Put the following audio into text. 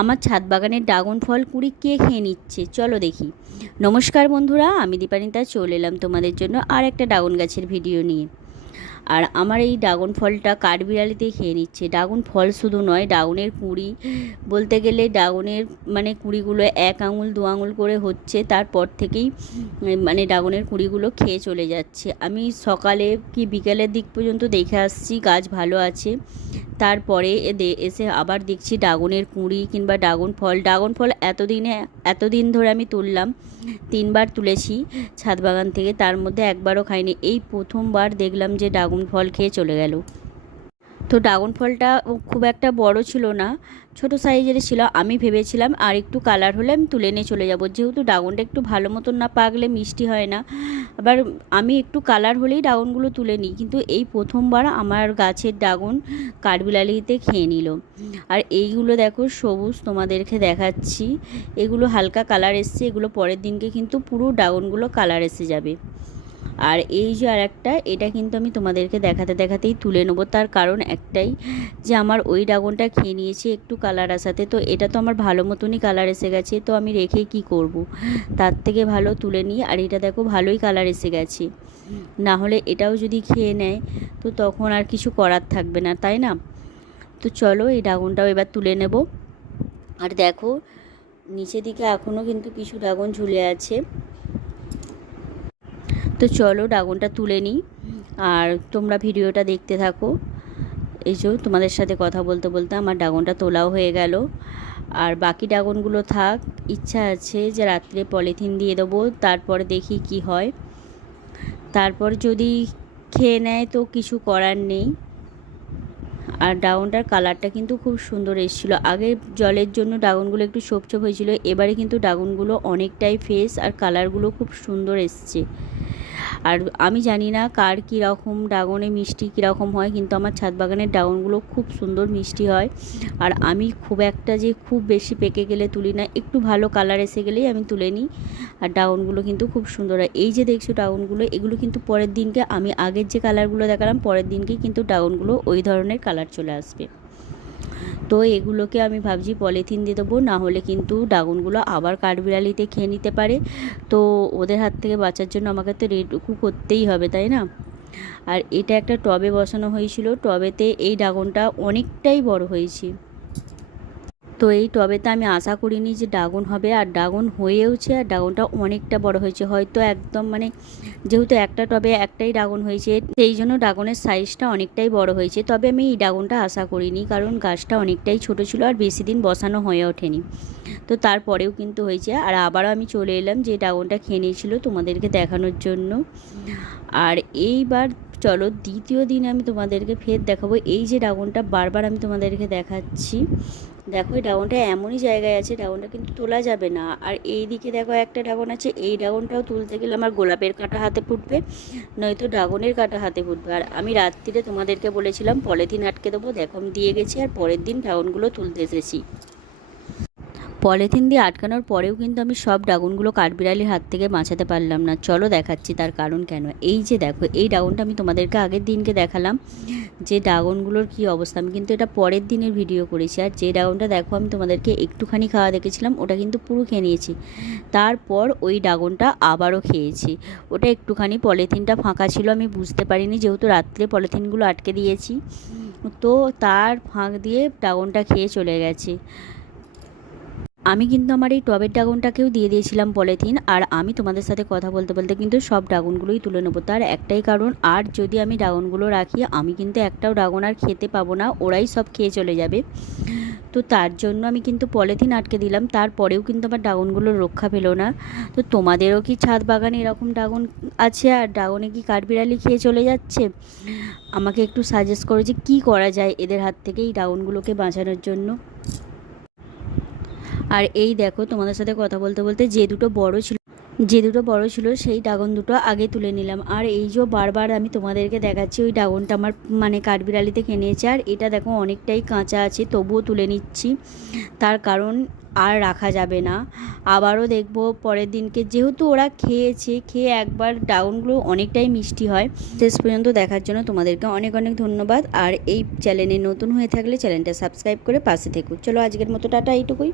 আমার ছাদ বাগানের ড্রাগন ফল কুড়ি কে খেয়ে নিচ্ছে? চলো দেখি। নমস্কার বন্ধুরা, আমি দীপানিতা, চলে এলাম তোমাদের জন্য আর একটা ড্রাগন গাছের ভিডিও নিয়ে। আর আমার এই ড্রাগন ফলটা কাঠবিড়ালিতে খেয়ে নিচ্ছে। ড্রাগন ফল শুধু নয়, ড্রাগনের কুঁড়ি বলতে গেলে ড্রাগনের মানে কুঁড়িগুলো এক আঙুল, দু আঙুল করে হচ্ছে, তারপর থেকেই মানে ড্রাগনের কুঁড়িগুলো খেয়ে চলে যাচ্ছে। আমি সকালে কি বিকেলের দিক পর্যন্ত দেখে আসছি, গাছ ভালো আছে। তারপরে এসে আবার দেখছি ড্রাগনের কুঁড়ি কিংবা ড্রাগন ফল। ড্রাগন ফল এতদিনে, এতদিন ধরে আমি তুললাম, তিনবার তুলেছি, ছাদ বাগান থেকে, তার মধ্যে একবারও খাইনি। এই প্রথমবার দেখলাম যে ড্রাগন ফল খেয়ে চলে গেল। তো ড্রাগন ফলটা খুব একটা বড় ছিল না, ছোট সাইজের ছিল। আমি ভেবেছিলাম আর একটু কালার হলে আমি তুলে নিয়ে চলে যাব। যেহেতু ড্রাগনটা একটু ভালো মতন না পাকলে মিষ্টি হয় না। আবার আমি একটু কালার হলেই ড্রাগনগুলো তুলে নিই। কিন্তু এই প্রথমবার আমার গাছের ড্রাগন কাঠবিলালিতে খেয়ে নিল। আর এইগুলো দেখো সবুজ তোমাদেরকে দেখাচ্ছি। এগুলো হালকা কালার এসছে, এগুলো পরের দিনকে কিন্তু পুরো ড্রাগনগুলো কালার এসে যাবে। আর এই যে আর একটা এটা কিন্তু আমি তোমাদেরকে দেখাতে দেখাতেই তুলে নেব। তার কারণ একটাই যে আমার ওই ড্রাগনটা খেয়ে নিয়েছে একটু কালার আসাতে। তো এটা তো আমার ভালো মতনই কালার এসে গেছে। তো আমি রেখে কি করব। তার থেকে ভালো তুলে নিই। আর এটা দেখো ভালোই কালার এসে গেছে। না হলে এটাও যদি খেয়ে নেয়, তো তখন আর কিছু করার থাকবে না, তাই না? তো চলো এই ড্রাগনটাও এবার তুলে নেব। আর দেখো, নিচের দিকে এখনও কিন্তু কিছু ড্রাগন ঝুলে আছে। তো চলো ড্রাগনটা তুলে নিই। আর তোমরা ভিডিওটা দেখতে থাকো। এই যে তোমাদের সাথে কথা বলতে বলতে আমার ড্রাগনটা তোলাও হয়ে গেল। আর বাকি ড্রাগনগুলো থাক, ইচ্ছা আছে যে রাত্রে পলিথিন দিয়ে দেবো, তারপরে দেখি কি হয়। তারপর যদি খেয়ে নেয় তো কিছু করার নেই। আর ড্রাগনটার কালারটা কিন্তু খুব সুন্দর এসেছিল। আগে জলের জন্য ড্রাগনগুলো একটু ছোপ হয়েছিল, এবারে কিন্তু ড্রাগনগুলো অনেকটাই ফ্রেশ আর কালারগুলো খুব সুন্দর এসছে। আর আমি জানি না কার কীরকম ড্রাগনে মিষ্টি কীরকম হয়, কিন্তু আমার ছাদ বাগানের ড্রাগনগুলো খুব সুন্দর মিষ্টি হয়। আর আমি খুব একটা যে খুব বেশি পেকে গেলে তুলি না, একটু ভালো কালার এসে গেলেই আমি তুলে নিই। আর ডাউনগুলো কিন্তু খুব সুন্দর হয়। এই যে দেখছ ডাউনগুলো এগুলো কিন্তু পরের দিনকে আমি আগের যে কালারগুলো দেখালাম, পরের দিনকেই কিন্তু ডাউনগুলো ওই ধরনের কালার চলে আসবে। তো এগুলোকে আমি ভাবছি পলিথিন দিয়ে দেবো না হলে কিন্তু ডাগুনগুলো আবার কাঠবিড়ালিতে খেয়ে নিতে পারে। তো ওদের হাত থেকে বাঁচার জন্য আমাকে তো রেডকু করতেই হবে, তাই না? আর এটা একটা টবে বসানো হয়েছিল, টবেতে এই ডাগনটা অনেকটাই বড় হয়েছে। তো এই টবেতে আমি আশা করিনি যে ড্রাগন হবে, আর ড্রাগন হয়েওছে, আর ড্রাগনটা অনেকটা বড় হয়েছে। হয়তো একদম মানে যেহেতু একটা টবে একটাই ড্রাগন হয়েছে, সেই জন্য ড্রাগনের সাইজটা অনেকটাই বড় হয়েছে। তবে আমি এই ড্রাগনটা আশা করিনি, কারণ গাছটা অনেকটাই ছোট ছিল আর বেশি দিন বসানো হয়ে ওঠেনি। তো তারপরেও কিন্তু হয়েছে, আর আবারও আমি চলে এলাম যে ড্রাগনটা খেয়ে নিয়েছিল তোমাদেরকে দেখানোর জন্য। আর এইবার চলো দ্বিতীয় দিন আমি তোমাদেরকে ফের দেখাবো। এই যে ড্রাগনটা বারবার আমি তোমাদেরকে দেখাচ্ছি। দেখো, এই ড্রাগনটা এমনই জায়গায় আছে, ড্রাগনটা কিন্তু তোলা যাবে না। আর এই দিকে দেখো একটা ড্রাগন আছে, এই ড্রাগনটাও তুলতে গেলে আমার গোলাপের কাঁটা হাতে ফুটবে, নয়তো ড্রাগনের কাঁটা হাতে ফুটবে। আর আমি রাত্রিরে তোমাদেরকে বলেছিলাম পলিথিন আটকে দেবো, দেখো আমি দিয়ে গেছি, আর পরের দিন ড্রাগনগুলো তুলতে এসেছি। পলিথিন দিয়ে আটকানোর পরেও কিন্তু আমি সব ড্রাগনগুলো কাঠবিড়ালির হাত থেকে বাঁচাতে পারলাম না। চলো দেখাচ্ছি তার কারণ কেন। এই যে দেখো, এই ড্রাগনটা আমি তোমাদেরকে আগের দিনকে দেখালাম, যে ড্রাগনগুলোর কি অবস্থা। আমি কিন্তু এটা পরের দিনের ভিডিও করেছি, আর যে ড্রাগনটা দেখো, আমি তোমাদেরকে একটুখানি খাওয়া দেখেছিলাম, ওটা কিন্তু পুরো খেয়ে নিয়েছি। তারপর ওই ড্রাগনটা আবারও খেয়েছি। ওটা একটুখানি পলিথিনটা ফাঁকা ছিল, আমি বুঝতে পারিনি, যেহেতু রাত্রে পলিথিনগুলো আটকে দিয়েছি, তো তার ফাঁক দিয়ে ড্রাগনটা খেয়ে চলে গেছে। আমি কিন্তু আমার এই টবের ড্রাগনটাকেও দিয়ে দিয়েছিলাম পলিথিন, আর আমি তোমাদের সাথে কথা বলতে বলতে কিন্তু সব ড্রাগনগুলোই তুলে নেব। তার একটাই কারণ, আর যদি আমি ড্রাগনগুলো রাখি, আমি কিন্তু একটাও ড্রাগন আর খেতে পাবো না, ওরাই সব খেয়ে চলে যাবে। তো তার জন্য আমি কিন্তু পলিথিন আটকে দিলাম, তারপরেও কিন্তু আমার ড্রাগনগুলো রক্ষা পেল না। তো তোমাদেরও কি ছাদ বাগানে এরকম ড্রাগন আছে, আর ড্রাগনে কি কাঠবিড়ালি খেয়ে চলে যাচ্ছে? আমাকে একটু সাজেস্ট করো যে কী করা যায় এদের হাত থেকে এই ড্রাগনগুলোকে বাঁচানোর জন্য। আর এই দেখো, তোমাদের সাথে কথা বলতে বলতে যে দুটো বড় ছিল, যে দুটো বড় ছিল, সেই ডাগন দুটো আগে তুলে নিলাম। আর এই যে বারবার আমি তোমাদেরকে দেখাচ্ছি, ওই ডাগনটা আমার মানে কাঠবিড়ালিতে কিনেছে আর এটা দেখো, অনেকটাই কাঁচা আছে, তবুও তুলে নিচ্ছি। তার কারণ আর রাখা যাবে না। আবারও দেখব পরের দিনকে। যেহেতু ওরা খেয়েছে, খেয়ে একবার ড্রাগনগুলো অনেকটাই মিষ্টি হয়। শেষ পর্যন্ত দেখার জন্য তোমাদেরকে অনেক অনেক ধন্যবাদ। আর এই চ্যানেলে নতুন হয়ে থাকলে চ্যানেলটা সাবস্ক্রাইব করে পাশে থেকো। চলো আজকের মতো টাটা, এইটুকুই।